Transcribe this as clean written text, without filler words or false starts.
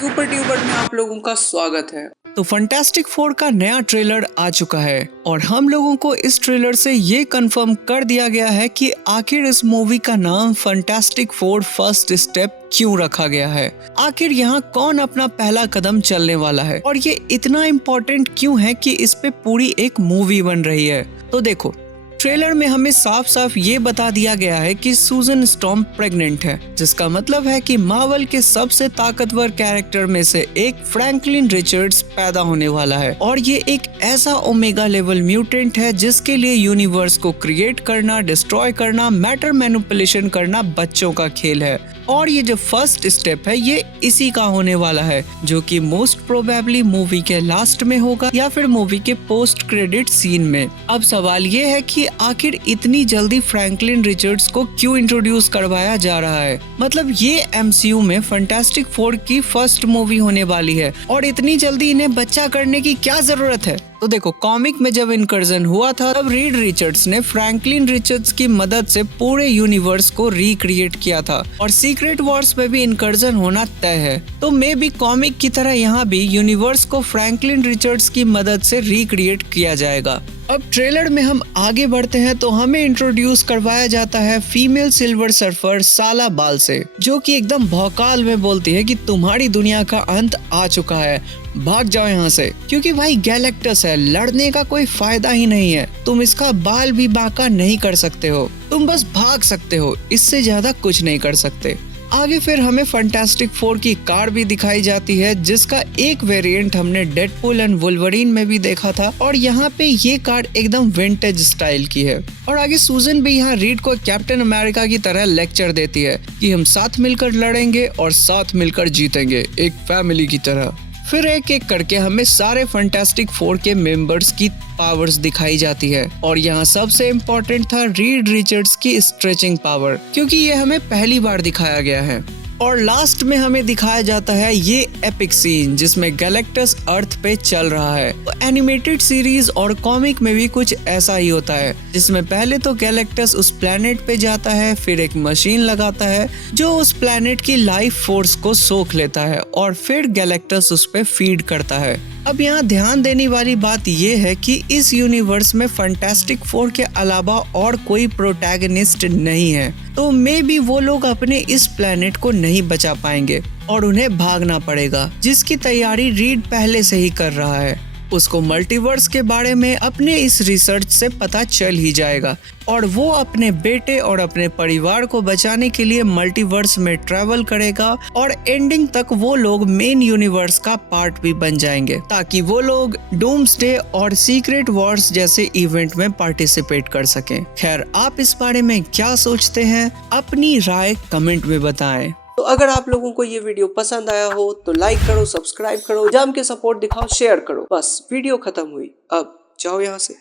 Super tuber में आप लोगों का स्वागत है। तो फंटास्टिक फोर का नया ट्रेलर आ चुका है और हम लोगों को इस ट्रेलर से ये कंफर्म कर दिया गया है कि आखिर इस मूवी का नाम फंटास्टिक फोर फर्स्ट स्टेप क्यों रखा गया है। आखिर यहाँ कौन अपना पहला कदम चलने वाला है और ये इतना इम्पोर्टेंट क्यों है कि इस पे पूरी एक मूवी बन रही है। तो देखो, ट्रेलर में हमें साफ साफ ये बता दिया गया है कि सुजन स्टॉर्म प्रेग्नेंट है, जिसका मतलब है कि मार्वल के सबसे ताकतवर कैरेक्टर में से एक फ्रैंकलिन रिचर्ड्स पैदा होने वाला है और ये एक ऐसा ओमेगा लेवल म्यूटेंट है जिसके लिए यूनिवर्स को क्रिएट करना, डिस्ट्रॉय करना, मैटर मैनिपुलेशन करना बच्चों का खेल है। और ये जो फर्स्ट स्टेप है ये इसी का होने वाला है, जो कि मोस्ट प्रोबेबली मूवी के लास्ट में होगा या फिर मूवी के पोस्ट क्रेडिट सीन में। अब सवाल ये है कि आखिर इतनी जल्दी फ्रैंकलिन रिचर्ड्स को क्यों इंट्रोड्यूस करवाया जा रहा है। मतलब ये MCU में फंटास्टिक फोर की फर्स्ट मूवी होने वाली है और इतनी जल्दी इन्हें बच्चा करने की क्या जरूरत है। तो देखो, कॉमिक में जब इनकर्जन हुआ था तब रीड रिचर्ड्स ने फ्रैंकलिन रिचर्ड्स की मदद से पूरे यूनिवर्स को रिक्रिएट किया था और सीक्रेट वॉर्स में भी इनकर्जन होना तय है। तो मे बी कॉमिक की तरह यहाँ भी यूनिवर्स को फ्रैंकलिन रिचर्ड्स की मदद से रिक्रिएट किया जाएगा। अब ट्रेलर में हम आगे बढ़ते हैं तो हमें इंट्रोड्यूस करवाया जाता है फीमेल सिल्वर सर्फर साला बाल से, जो कि एकदम भौकाल में बोलती है कि तुम्हारी दुनिया का अंत आ चुका है, भाग जाओ यहाँ से, क्योंकि भाई गैलेक्टस है, लड़ने का कोई फायदा ही नहीं है, तुम इसका बाल भी बांका नहीं कर सकते हो, तुम बस भाग सकते हो, इससे ज्यादा कुछ नहीं कर सकते। आगे फिर हमें फंटास्टिक फोर की कार भी दिखाई जाती है, जिसका एक वेरिएंट हमने डेडपूल एंड वुल्वरीन में भी देखा था और यहाँ पे ये कार एकदम विंटेज स्टाइल की है। और आगे सूजन भी यहाँ रीड को कैप्टन अमेरिका की तरह लेक्चर देती है कि हम साथ मिलकर लड़ेंगे और साथ मिलकर जीतेंगे, एक फैमिली की तरह। फिर एक एक करके हमें सारे फंटास्टिक फोर के मेंबर्स की पावर्स दिखाई जाती है और यहाँ सबसे इम्पोर्टेंट था रीड रिचर्ड्स की स्ट्रेचिंग पावर, क्योंकि ये हमें पहली बार दिखाया गया है। और लास्ट में हमें दिखाया जाता है ये एपिक सीन जिसमें गैलेक्टस अर्थ पे चल रहा है। तो एनिमेटेड सीरीज और कॉमिक में भी कुछ ऐसा ही होता है, जिसमें पहले तो गैलेक्टस उस प्लेनेट पे जाता है, फिर एक मशीन लगाता है जो उस प्लेनेट की लाइफ फोर्स को सोख लेता है और फिर गैलेक्टस उस पे फीड करता है। अब यहाँ ध्यान देने वाली बात ये है कि इस यूनिवर्स में फंटास्टिक फोर के अलावा और कोई प्रोटैगनिस्ट नहीं है, तो मे बी वो लोग अपने इस प्लेनेट को नहीं बचा पाएंगे और उन्हें भागना पड़ेगा, जिसकी तैयारी रीड पहले से ही कर रहा है। उसको मल्टीवर्स के बारे में अपने इस रिसर्च से पता चल ही जाएगा और वो अपने बेटे और अपने परिवार को बचाने के लिए मल्टीवर्स में ट्रैवल करेगा और एंडिंग तक वो लोग मेन यूनिवर्स का पार्ट भी बन जाएंगे, ताकि वो लोग डूम्सडे और सीक्रेट वॉर्स जैसे इवेंट में पार्टिसिपेट कर सकें। खैर, आप इस बारे में क्या सोचते हैं, अपनी राय कमेंट में बताएं। तो अगर आप लोगों को ये वीडियो पसंद आया हो तो लाइक करो, सब्सक्राइब करो, जम के सपोर्ट दिखाओ, शेयर करो। बस वीडियो खत्म हुई, अब जाओ यहाँ से।